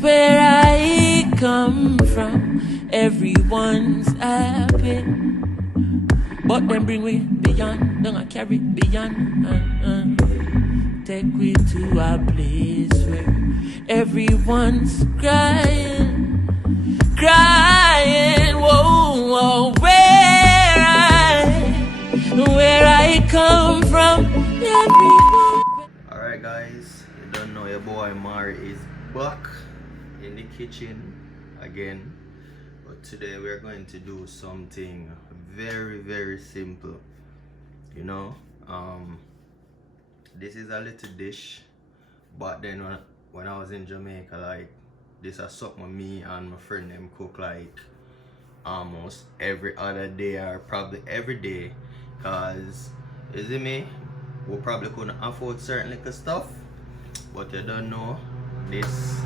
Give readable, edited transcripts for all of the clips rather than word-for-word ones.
Where I come from, everyone's happy, but them bring we beyond, don't I carry beyond, take we to a place where everyone's crying, crying, whoa, whoa, where I come from, everyone. Alright guys, you don't know, your boy Mari is back in the kitchen again, but today we're going to do something very simple. You know, this is a little dish, but then when I was in Jamaica, like, this is something me and my friend them cook like almost every other day or probably every day, cause you see me, we probably couldn't afford certain little stuff, but you don't know, this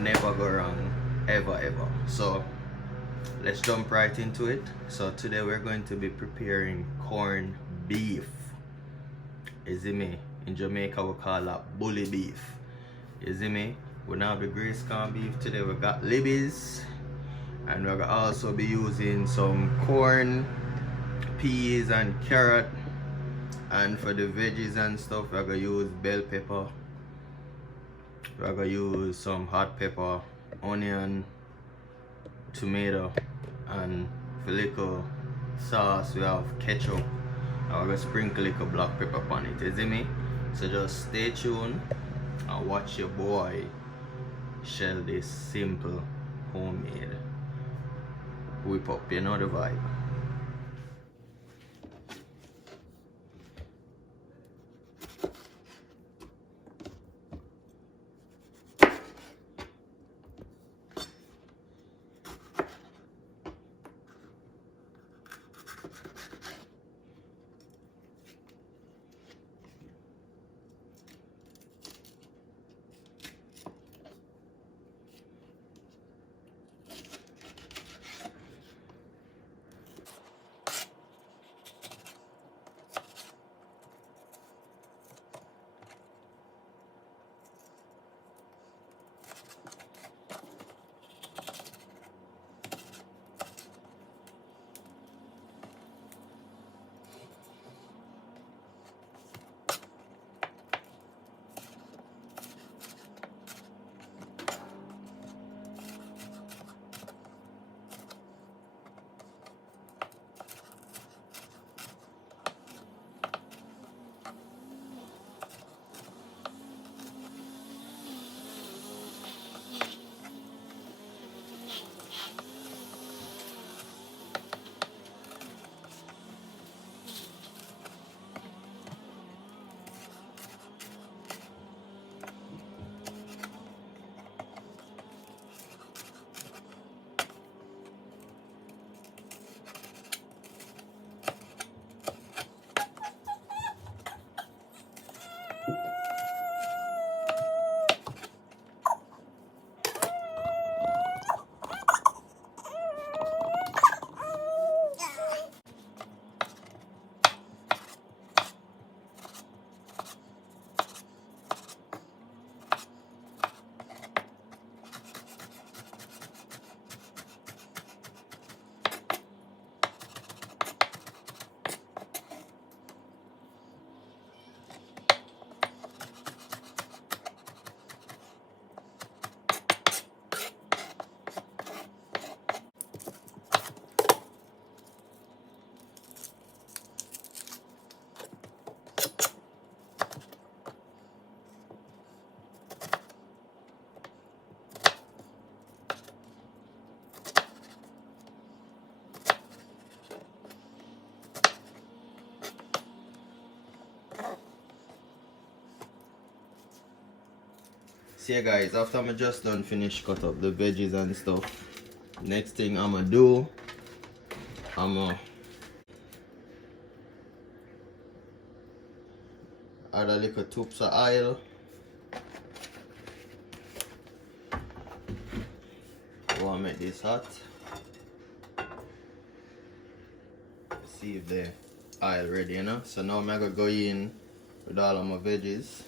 never go wrong ever. So let's jump right into it. So today we're going to be preparing corned beef. You see me, in Jamaica we call that bully beef. You see me, we now have the grease corned beef. Today we got libbies, and we're gonna also be using some corn, peas and carrot, and for the veggies and stuff we're gonna use bell pepper, we're gonna use some hot pepper, onion, tomato, and for little sauce we have ketchup, and we're gonna sprinkle little black pepper on it. You see me? So just stay tuned and watch your boy shell this simple homemade whip up. You know the vibe. So yeah guys, after I'm just done finish cut up the veggies and stuff, next thing I'm gonna do, I'm gonna add a little tubes of oil. I wanna make this hot. See if the oil ready, you know. So now I'm gonna go in with all of my veggies.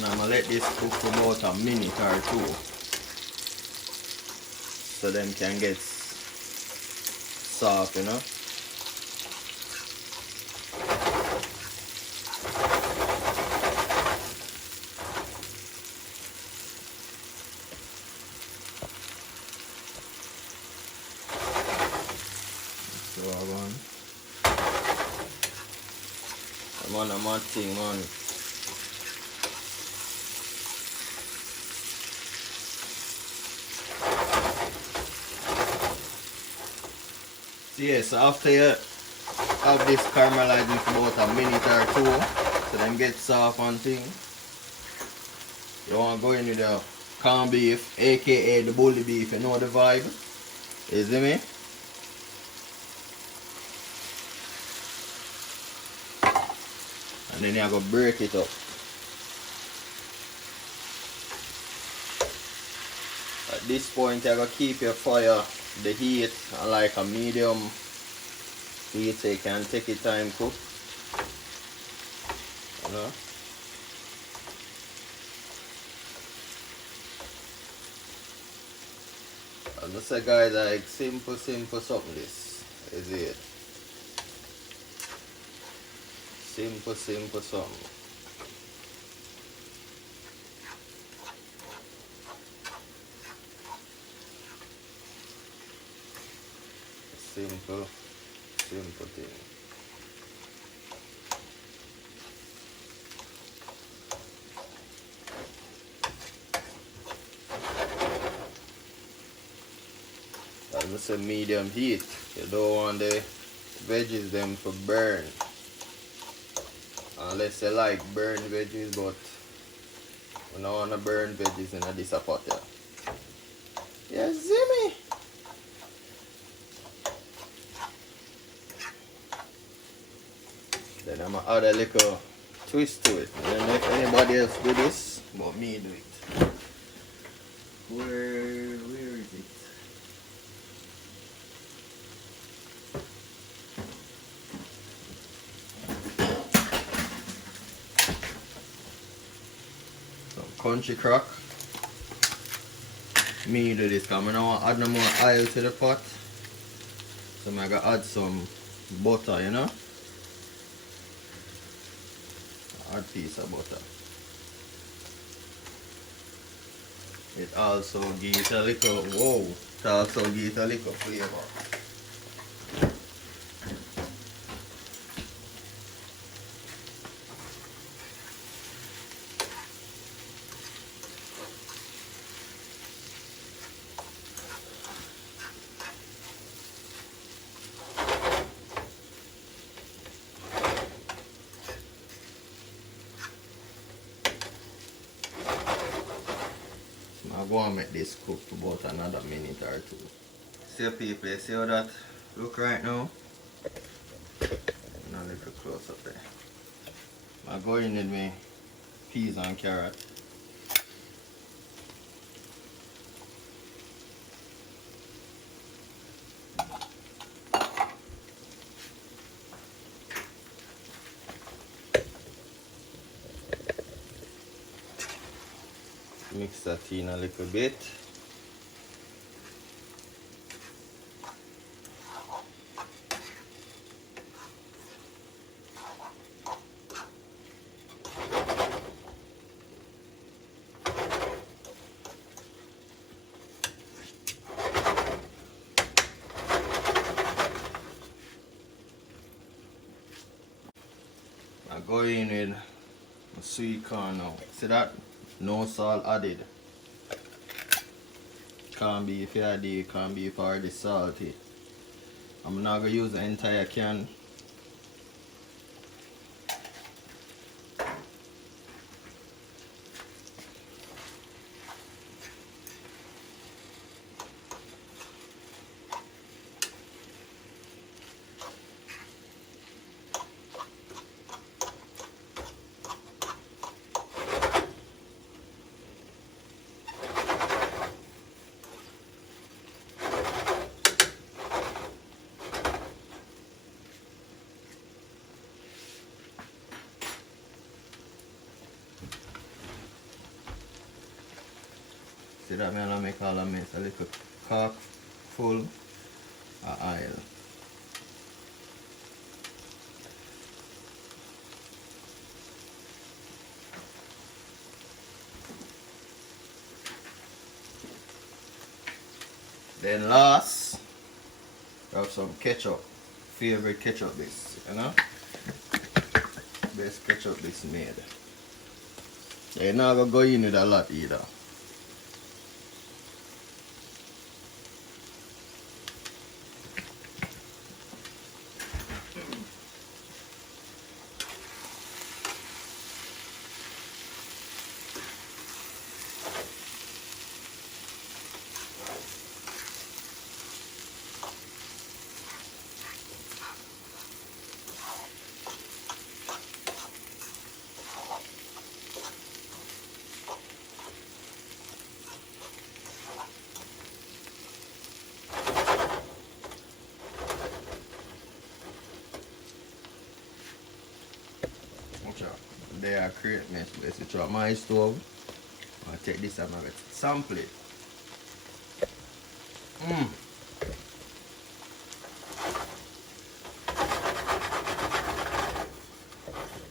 Now I'm gonna let this cook for about a minute or two so them can get soft, you know. So I'm on a mad thing, man. So yeah, so after you have this caramelizing for about a minute or two, so them get soft and thing, you want to go in with the corned beef, aka the bully beef, you know the vibe? You see me? And then you're going to break it up. At this point you're going to keep your fire, the heat, like a medium heat so you can take your time cook. You know? And I say guys, like simple something this. Is it? Simple something. Simple thing. As I say, medium heat. You don't want the veggies them to burn. Unless you like burn veggies, but we don't want to burn veggies in this pot. You see me? Then I'm going to add a little twist to it. I don't know if anybody else do this, but me do it. Where is it? Some country crack. Me do this because I don't want to add no more oil to the pot. So I'm going to add some butter, you know. Add piece of butter. It also gives a little, whoa, it also gives a little flavor. I'm going to make this cook for about another minute or two. See people, you see how that look right now? And a little close up there. I'm going in with my peas and carrot. Mix that in a little bit. I go in with my sweet corn now. See that? No salt added. Corned beef, yeah, the corned beef already salty. I'm not going to use the entire can. See that me and make all a mess. A little cork full of oil. Then last, have some ketchup. Favorite ketchup base, you know? Best ketchup base made. You're not gonna go in with a lot either. Watch out. They are create mess. Let's try my stove. I'll take this and I'll sample it.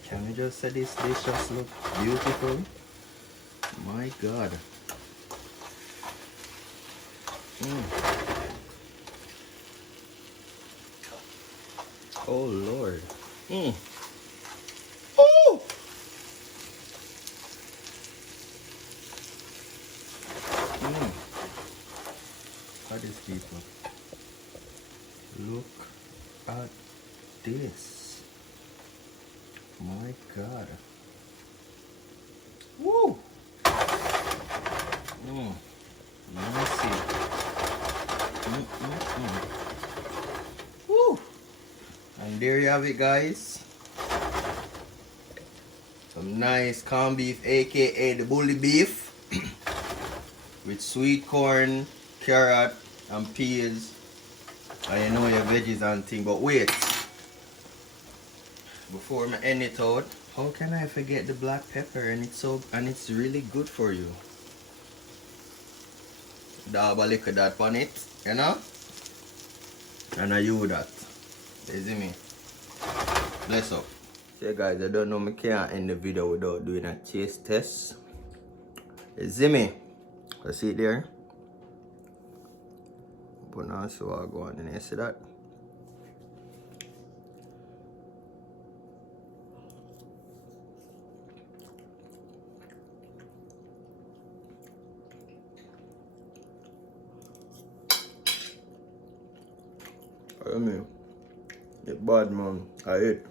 Can you just say this dish just look beautiful? My God. Oh Lord. Oh! Look at this, people. Look at this. My God. Woo! Mercy. Woo! And there you have it, guys. Some nice corned beef, aka the bully beef, with sweet corn, carrot, and peas. And you know your veggies and thing. But wait, before I end it out, how can I forget the black pepper? And it's really good for you. Dab a little that on it, you know? And I use that. You see me? Bless up. So guys, I don't know, I can't end the video without doing a taste test. You see me? You see it there? But now so I'll go on and you see that? I mean, it's bad, man. I hate.